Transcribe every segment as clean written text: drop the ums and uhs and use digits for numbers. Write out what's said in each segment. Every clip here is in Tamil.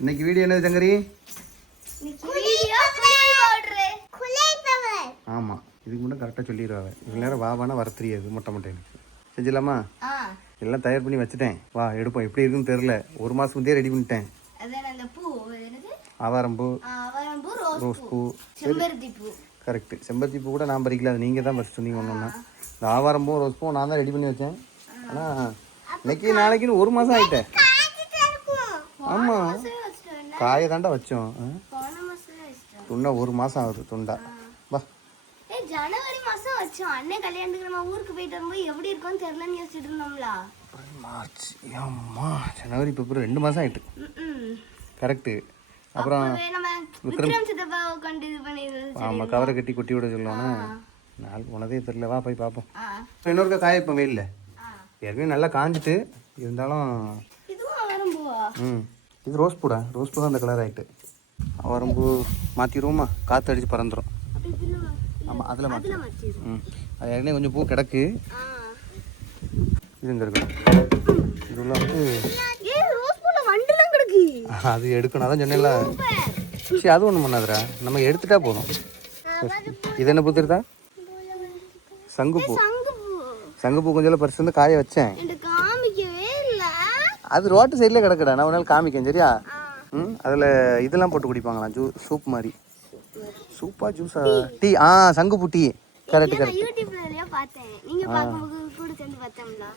இன்னைக்கு வீடியோ என்னது சங்கரி? ஆமாம், இதுக்கு முன்னாடி கரெக்டாக சொல்லிடுவாங்க. இவ்வளோ நேரம் வாவானா வர தெரியாது. மொட்டை மொட்டைன்னு செஞ்சிடலாமா? எல்லாம் தயார் பண்ணி வச்சுட்டேன். வா எடுப்போம். எப்படி இருக்குன்னு தெரில. ஒரு மாதம் முந்தையே ரெடி பண்ணிட்டேன். ஆவாரம்பூ, ரோஸ் பூ, கரெக்டு. செம்பருத்தி பூ கூட நான் பறிக்கல, அது நீங்கள் தான் ஃபஸ்ட் சொன்னீங்க. ஒன்று இந்த ஆவாரம்பூ ரோஸ் பூ நான் தான் ரெடி பண்ணி வச்சேன். ஆனால் இன்னைக்கு நாளைக்குன்னு ஒரு மாதம் ஆகிட்டேன். ஆமாம், காயை தாண்டா வச்சோம். துண்டா ஒரு மாதம் ஆகுது துண்டா. வா, ஜனவரி மாசம் வச்சோம். அண்ணன் கல்யாணத்துக்கு நம்ம ஊருக்கு போயிட்டு வரும்போது எப்படி இருக்கும்னு தெரியலன்னு யோசிச்சுட்டு இருந்தோம்ல. மார்ச், அம்மா ஜனவரி, பிப்ரவரி 2 மாதம் ஆகிட்டு. கரெக்டு. அப்புறம் ஆமாம், கவரை கட்டி கொட்டி விட சொல்லுவானே. நாள் போனதே தெரியல. வா போய் பார்ப்போம். இன்னொருக்கா காய இப்போ வெயில்ல ஏற்கனவே நல்லா காஞ்சிட்டு இருந்தாலும். இது ரோஸ் பூடா. ரோஸ் பூ தான் அந்த கலர் ஆகிட்டு. வரம்பு மாற்றிடுவோமா? காற்று அடித்து பறந்துடும். ஆமாம், அதில் மாற்றி. அது ஏற்கனவே கொஞ்சம் பூ கிடக்கு. இது இங்கே இருக்கணும். இதுல வந்து அது எடுக்கணும். அதான் சொன்னேன்ல. சரி, அது ஒன்றும் பண்ணாதுடா, நம்ம எடுத்துட்டா போதும். இது என்ன பூ தெரியுதா? சங்குப்பூ. சங்குப்பூ கொஞ்சம் பறிச்சு வந்து காய வச்சேன். அது ரோட்டு சைட்லேயே கிடக்குடா. நான் ஒரு நாள் காமிக்கேன், சரியா? அதில் இதெல்லாம் போட்டு குடிப்பாங்களாம், சூப் மாதிரி. சூப்பா ஜூஸா? டீ. சங்குப்பூ டீ. Correct correct.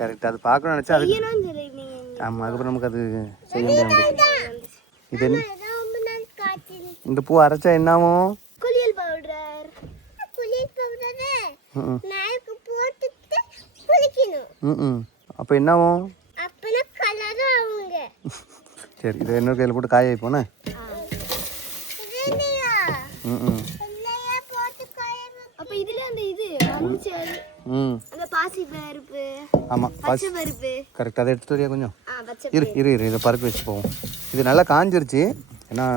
கரெக்ட். அது பார்க்கணும்னு நினச்சா அது. ஆமாம், அதுக்கப்புறம் நமக்கு அது செய்ய முடியாது. இது என்ன? இந்த பூ அரைச்சா என்னாகும்? குளியல் பவுடர். அப்போ என்னாகும்? சரி, இதை இன்னொரு கையில் போட்டு காய வைப்போண்ணே. ஆமாம், கரெக்ட். அதை எடுத்துட்டு வரியா கொஞ்சம்? இரு இதை பருப்பு வச்சு போவோம். இது நல்லா காஞ்சிருச்சு. ஏன்னா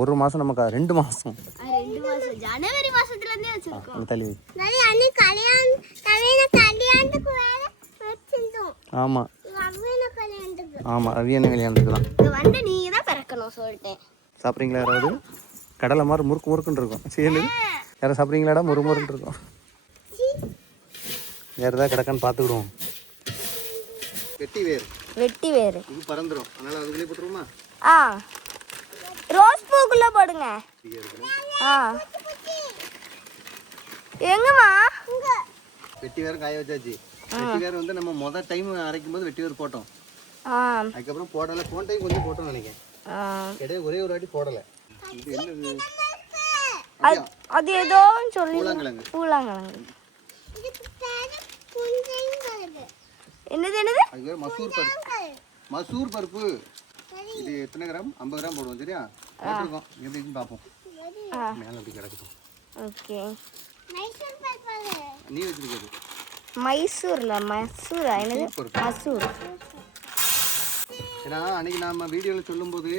ஒரு மாதம் நமக்கு 2 மாதம். ஜனவரி மாசத்துலேருந்தே வச்சிருக்கோம். தள்ளி ஆமாம் ஆமாம், ரவியண்ண கல்யாணத்துக்கு தான். நீங்கள் தான் பிறக்கணும் சொல்லிட்டேன். சாப்பிட்றீங்களா யாராவது? கடலை மாதிரி முறுக்கு முறுக்குன்னு இருக்கும். சரி, யாரும் சாப்பிட்றீங்களாடா? முறுமுறுன்னு இருக்கும். வேறு ஏதாவது கிடக்கான்னு பார்த்துக்கிடுவோம். வெட்டி வேறு இது பறந்துடும். அதனால் அதுக்குள்ளே போட்டுருவோமா? ரோஸ் பூக்குள்ளே போடுங்க. எங்கம்மா? வெட்டி வேறு காய வச்சாச்சு. வெட்டி வேறு வந்து நம்ம மொதல் டைம் அரைக்கும் போது வெட்டி வேறு போட்டோம். அதுக்கப்புறம் போடலை. போன டைம் கொஞ்சம் போட்டோம் நினைக்கிறேன். கிடையாது, ஒரே ஒரு வாட்டி போடலை. இது என்னது? அது ஏதோ சொல்லி பூலாங்கிழங்கு. என்னது என்னது? அது மசூர் பருப்பு. மசூர் பருப்பு. இது எத்தனை கிராம்? 50 கிராம் போடுவோம், சரியா? போட்டுருக்கோம். எப்படி இருக்குன்னு பார்ப்போம். மேலே அப்படி கிடக்கட்டும். ஓகே. நீ வச்சிருக்கிறது மைசூர்ல மசூரா? என்னது மசூர்? ஏன்னா அன்னைக்கு நாம வீடியோவில் சொல்லும்போது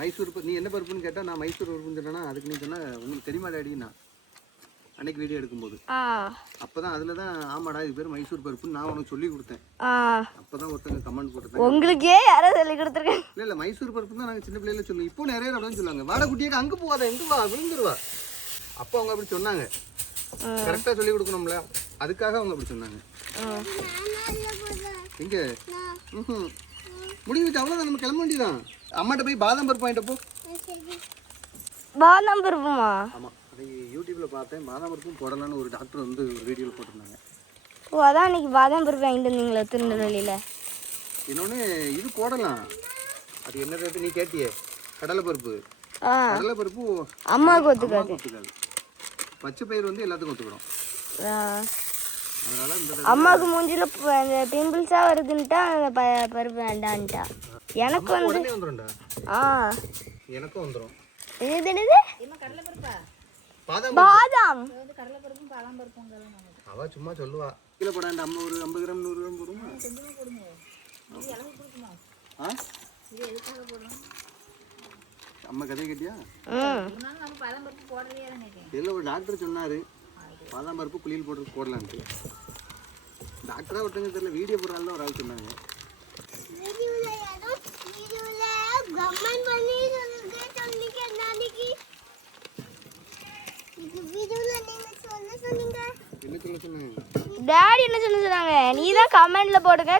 மைசூர் நீ என்ன பருப்புன்னு கேட்டால் நான் மைசூர் பருப்புன்னு சொன்னேன்னா அதுக்கு நீ சொன்ன உங்களுக்கு தெரியுமா டாடின்னா அன்னைக்கு வீடியோ எடுக்கும்போது. அப்போதான் அதில் தான் ஆமாடா இது பேர் மைசூர் பருப்புன்னு நான் உனக்கு சொல்லி கொடுத்தேன். அப்போதான் ஒருத்தங்க கமெண்ட் போட்டுருந்தேன். உங்களுக்கே யாரோ சொல்லி கொடுத்துருக்கேன். இல்லை மைசூர் பருப்பு தான் நாங்கள் சின்ன பிள்ளையில சொல்லுவோம். இப்போ நிறைய அப்படின்னு சொல்லுவாங்க. வாடகுட்டியாக அங்கே போகாத, எங்கே வா, விழுந்துருவா. அப்போ அவங்க அப்படி சொன்னாங்க. கரெக்டாக சொல்லி கொடுக்கணும்ல, அதுக்காக அவங்க அப்படி சொன்னாங்க. எங்கே முடிஞ்சிச்சு, அவ்வளோதான். நம்ம கிளம்ப வேண்டியதான். அம்மாட்ட போய் பாதாம் பருப்பு வாங்கிட்டப்போ. பாதாம் பருப்புமா? ஆமாம், அது யூடியூப்பில் பார்த்தேன். பாதாம் பருப்பும் போடலான்னு ஒரு டாக்டர் வந்து ஒரு வீடியோவில் போட்டிருந்தாங்க. ஓ, அதான் அன்றைக்கி பாதாம் பருப்பு வாங்கிட்டு வந்தீங்களா திருநெல்வேலியில்? இன்னொன்று இது போடலாம். அது என்ன ரேட்டு நீ கேட்டியே? கடலை பருப்பு. கடலை பருப்பு அம்மாவுக்கு ஒத்துக்காது. பச்சை பயிர் வந்து எல்லாத்துக்கும் ஒத்துக்கிடும். அம்மாவுக்கு மூஞ்சில பிம்பிள்ஸா வருதுன்ட்டா அந்த பருப்பு வேண்டான்ட்டா. எனக்கு வந்து எனக்கும் வந்துடும். இது என்னது? பாதாம். அவ சும்மா சொல்லுவா. கீழே போட வேண்டாம். அம்மா ஒரு 50 கிராம் 100 கிராம் போடுமா? அம்மா கதை கேட்டியா? இதில் ஒரு டாக்டர் சொன்னார் பாதாம் பருப்பு குளியல் போட்டு போடலான்ட்டு. டாக்டராக ஒருத்தங்க தெரியல, வீடியோ போடுறாலும் ஒரு ஆள் சொன்னாங்க. டாடி என்ன சொன்னாங்க? நீ தான் கமெண்ட்ல போடுங்க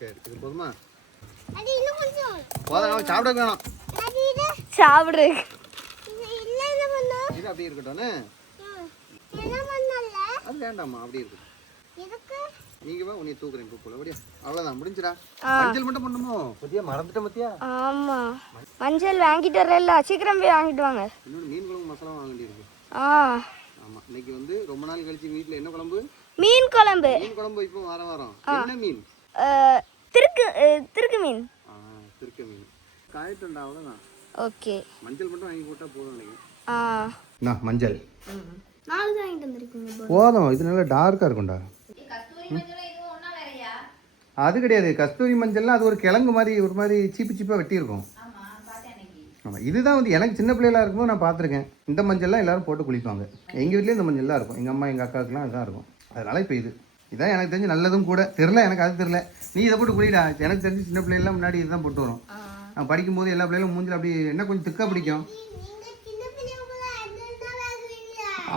சரி இது போதுமா? போதும், சாப்பிட வேணாம். சாப்பிடு. இது அப்படியே இருக்கட்டும். அது வேண்டாமா, அப்படியே இருக்கட்டும். நீங்க வா, உன்னை தூக்குறேன் போல. அப்படியே அவ்வளவுதான், முடிஞ்சிடா. மஞ்சள் மட்டும் பண்ணுமோ? பத்தியா மறந்துட்ட பத்தியா? ஆமா, மஞ்சள் வாங்கிட்டு வரல, சீக்கிரம் போய் வாங்கிட்டு வாங்க. இன்னொரு மீன் குழம்பு மசாலா வாங்க வேண்டியிருக்கு. ஆமா, இன்னைக்கு வந்து ரொம்ப நாள் கழிச்சு வீட்ல என்ன குழம்பு? மீன் குழம்பு. மீன் குழம்பு இப்போ வாரம் என்ன மீன்? திருக்கு மீன். திருக்கு மீன். காயட்டுண்டா, அவ்வளவுதான். ஓகே, மஞ்சள் மட்டும் வாங்கி போட்டா போதும் நினைக்கிறேன். மஞ்சள் நாலு தான் வாங்கிட்டு வந்திருக்கீங்க. போதும், இது நல்லா டார்க்கா இருக்கும்டா. அது கிடையாது, கஸ்தூரி மஞ்சள்லாம் அது ஒரு கிழங்கு மாதிரி ஒரு மாதிரி சீப்பா வெட்டி இருக்கும். ஆமாம், இதுதான் வந்து எனக்கு சின்ன பிள்ளைகளா இருக்கும்போது நான் பார்த்துருக்கேன். இந்த மஞ்சள்லாம் எல்லாரும் போட்டு குளிப்பாங்க. எங்கள் வீட்லேயும் இந்த மஞ்சள்லாம் இருக்கும். எங்கள் அம்மா எங்கள் அக்காவுக்குலாம் இதுதான் இருக்கும். அதனால இப்போ இதான் எனக்கு தெரிஞ்சு நல்லதும் கூட. தெரில, எனக்கு அது தெரில. நீ இதை போட்டு குளிடா. எனக்கு தெரிஞ்சு சின்ன பிள்ளைகள்லாம் முன்னாடி இதுதான் போட்டு வரும். நான் படிக்கும்போது எல்லா பிள்ளைகளும் மூஞ்சில் அப்படி என்ன கொஞ்சம் திக்கா பிடிக்கும்.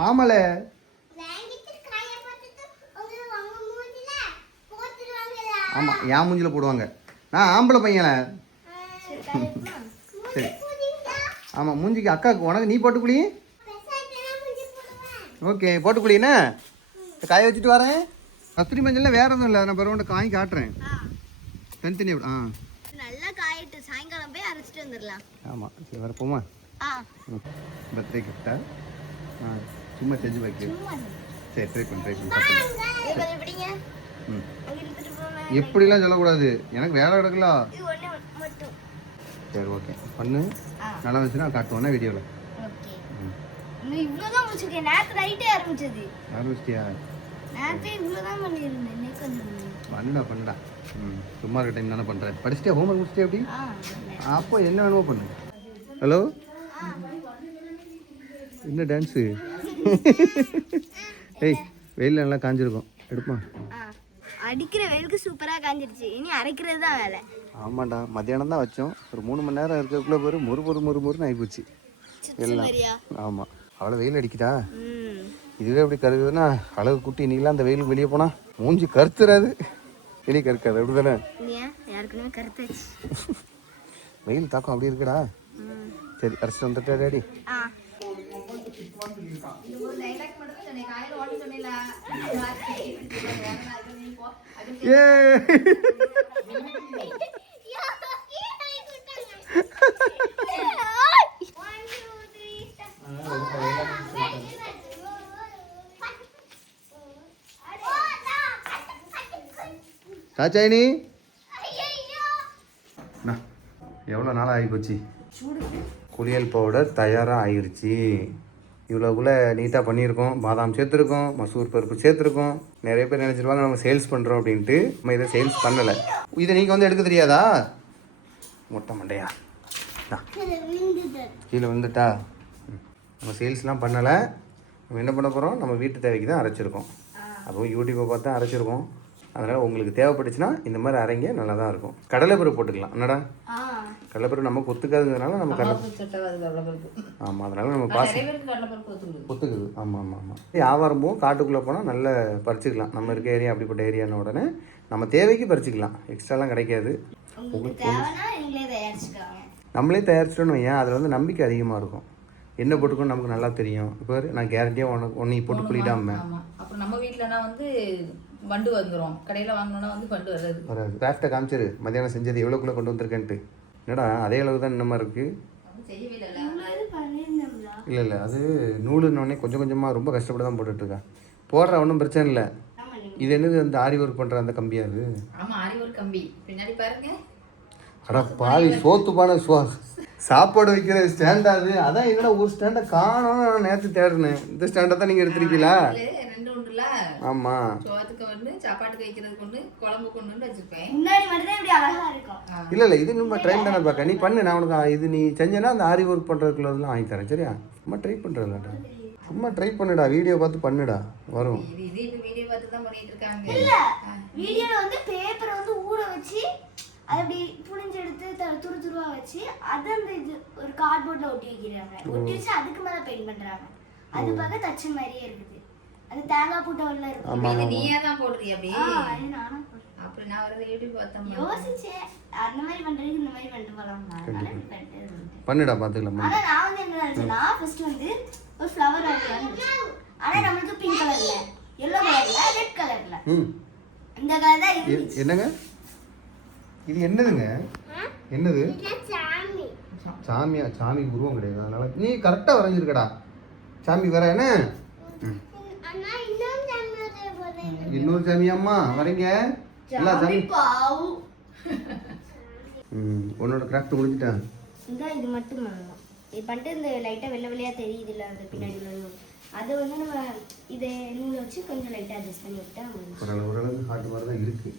ஆமால, ஆமாம், என் மூஞ்சில் போடுவாங்க. நான் ஆம்பளை பையனை. சரி, ஆமாம், மூஞ்சிக்கு அக்காவுக்கு உனக்கு நீ போட்டுக்குழி. ஓகே, போட்டுக்குழிண்ணே. காய வச்சுட்டு வரேன். கஸ்தூரி மஞ்சள்லாம் வேறு எதுவும் இல்லை, நான் பரவாயில்ல காய் காட்டுறேன். தனித்தனி நல்லா காயிட்டு சாயங்காலம் போய் அரைச்சிட்டு வந்துடலாம். ஆமாம், சரி வரப்போமா? பர்த்டே கிஃப்டா? சும்மா செஞ்சு வைக்க. சரி, ட்ரை பண்ணி எப்படிலாம் சொல்லக்கூடாது, எனக்கு வேலை கிடக்கல. சரி, ஓகே பண்ணு. நல்லா இருந்துச்சுன்னா காட்டுவோன்னா வீடியோவில். ஆரம்பிச்சிட்டியா? பண்ணுடா. சும்மா இருக்க டைம் தானே பண்ணுறேன். படிச்சிட்டியா? ஹோம்ஒர்க் முடிச்சிட்டியா? எப்படி? அப்போ என்ன வேணுமோ பண்ணு. ஹலோ, என்ன டான்ஸு? ஏய், வெயிலில் நல்லா காஞ்சிருக்கும், எடுப்பா. அடிக்கிற வெயிலுக்கு சூப்பராக காஞ்சிருச்சு, இனி அரைக்கிறது தான் வேலை. ஆமாண்டா, மத்தியானம் தான் வச்சோம். ஒரு 3 மணி நேரம் இருக்கிறதுக்குள்ளே போய் முறுமுறுன்னு ஆகிப்போச்சு எல்லாம். ஆமாம், அவ்வளோ வெயில் அடிக்குதா? இதுவே எப்படி கருக்குதுன்னா அழகு குட்டி. நீங்களாம் அந்த வெயிலுக்கு வெளியே போனால் மூஞ்சி கருத்துறாது, வெளியே கருக்காது. அப்படி தானே? வெயில் தாக்கம் அப்படி இருக்குடா. சரி, அரைச்சிட்டு வந்துட்டா டேடி? ஏ சாச்சாயினி, எவ்வளோ நாளாக ஆகிப்போச்சு. குளியல் பவுடர் தயாராக ஆகிருச்சு. இவ்வளோக்குள்ளே நீட்டாக பண்ணியிருக்கோம். பாதாம் சேர்த்துருக்கோம், மசூர் பருப்பு சேர்த்துருக்கோம். நிறைய பேர் நினச்சிருவாங்க நம்ம சேல்ஸ் பண்ணுறோம் அப்படின்ட்டு. நம்ம இதை சேல்ஸ் பண்ணலை. இதை நீங்கள் வந்து எடுக்க தெரியாதா? மொட்டை மண்டையா கீழே வந்துட்டா? நம்ம சேல்ஸ்லாம் பண்ணலை. நம்ம என்ன பண்ண போகிறோம், நம்ம வீட்டு தேவைக்கு தான் அரைச்சிருக்கோம். அதுவும் யூடியூப்பை பார்த்து தான் அரைச்சிருக்கோம். அதனால் உங்களுக்கு தேவைப்பட்டுச்சுன்னா இந்த மாதிரி அரைங்க, நல்லா தான் இருக்கும். கடலைப்பருப்பு போட்டுக்கலாம். என்னடா, கடலைப்பருப்பு நம்ம ஒத்துக்காதுங்கிறதுனால நம்ம ஆமாம், அதனால் நம்ம ஒத்துக்குது. ஆமாம். வியாபாரம் போகும், காட்டுக்குள்ளே போனால் நல்லா பறிச்சுக்கலாம். நம்ம இருக்க ஏரியா அப்படிப்பட்ட ஏரியான உடனே நம்ம தேவைக்கு பறிச்சுக்கலாம். எக்ஸ்ட்ராலாம் கிடைக்காது. நம்மளே தயாரிச்சிட்டோன்னு வையன், அதில் வந்து நம்பிக்கை அதிகமாக இருக்கும். என்ன போட்டுக்கணும் நமக்கு நல்லா தெரியும். இப்போ நான் கேரண்டியாக ஒன்று போட்டு குளிடாம. அப்புறம் நம்ம வீட்டிலனா வந்து வண்டு வந்துடும். கடையில் வாங்கினோன்னா வந்து வண்டு வராது. கிராஃப்டை காமிச்சிரு, மத்தியானம் செஞ்சது எவ்வளோக்குள்ளே கொண்டு வந்திருக்கேன்ட்டு. என்னடா அதே அளவு தான் இந்த மாதிரி இருக்குது. இல்லை, அது நூலுன்னொடனே கொஞ்சம் கொஞ்சமாக ரொம்ப கஷ்டப்பட்டு தான் போட்டுட்ருக்கேன். போடுற ஒன்றும் பிரச்சனை இல்லை. இது என்னது, அந்த ஆரி ஒர்க் பண்ணுற அந்த கம்பியா? அது ஆமாம், ஆரி ஒர்க் கம்பி. பின்னாடி பாருங்க. அட பாவி, சோத்துப்பான சாப்பாடு வைக்கிற ஸ்டாண்டாது. அதான் என்னடா ஒரு ஸ்டாண்டை காணோன்னு நான் நேற்று தேடுனேன். இந்த ஸ்டாண்டை தான் நீங்கள் எடுத்துருக்கீங்களா? ஆமாம், சோத்துக்கு ஒன்று, சாப்பாட்டுக்கு வைக்கிறதுக்கு ஒன்று, குழம்புக்கு ஒன்று வச்சுருப்பேன். இல்லை, இது நம்ம ட்ரை தானே பார்க்க. நீ பண்ணு, நான் உனக்கு இது நீ செஞ்சேன்னா அந்த ஆரி ஒர்க் பண்ணுறதுக்குள்ளதெல்லாம் வாங்கி தரேன். சரியா? சும்மா ட்ரை பண்ணுறதுலடா, சும்மா ட்ரை பண்ணுடா. வீடியோ பார்த்து பண்ணுடா, வரும். வீடியோ பார்த்து தான் பண்ணிட்டு இருக்காங்க. வீடியோ வந்து பேப்பரை வந்து ஊற வச்சு அதை அப்படி புளிஞ்சு எடுத்து துருவா வச்சு அதை அந்த இது ஒரு கார்ட்போர்டில் ஒட்டி வைக்கிறாங்க. ஒட்டி வச்சு அதுக்கு மேலே பெயிண்ட் பண்ணுறாங்க. அது பார்க்க தச்ச மாதிரியே இருக்குது. அது தேங்காய் பூட்ட உள்ள இருக்கு. ஆமா இது நீயே தான் போடுறியா அப்படி? அது நானும் போடுறேன். அப்படி நான் ஒரு யூடியூப் பார்த்தேன். யோசிச்சேன் அந்த மாதிரி பண்றதுக்கு இந்த மாதிரி பண்ணிட்டு போலாம். பண்ணுடா பாத்துக்கலாம். ஆனா நான் வந்து என்ன நினைச்சேன்னா ஃபர்ஸ்ட் வந்து ஒரு ஃப்ளவர் வைக்கலாம்னு நினைச்சேன். ஆனா நமக்கு பிங்க் கலர்ல, yellow கலர்ல, ரெட் கலர்ல. இந்த கலர் தான் இருந்துச்சு. என்னங்க இது? என்னதுங்க? என்னது? சாமி. சாமியா? சாமி உருவம் கிடையாது. அதனால நீ கரெக்டா வரைஞ்சிருக்கடா. சாமி வேற என்ன? அண்ணா இன்னொரு சாமி போடுறேன். இன்னொரு சாமியாம்மா வரீங்க? எல்லா சாமி பாவு. உன்னோட கிராஃப்ட் முடிஞ்சிட்டா? இந்த இது மட்டும் பண்ணலாம். இது பண்ணிட்டு இந்த லைட்டா வெள்ளை வெள்ளையா தெரியுது இல்ல அந்த பின்னாடி உள்ள அது வந்து நம்ம இதை நூலை வச்சு கொஞ்சம் லைட்டா அட்ஜஸ்ட் பண்ணி விட்டா ஓரளவு ஹார்ட் மாதிரி தான் இருக்கு.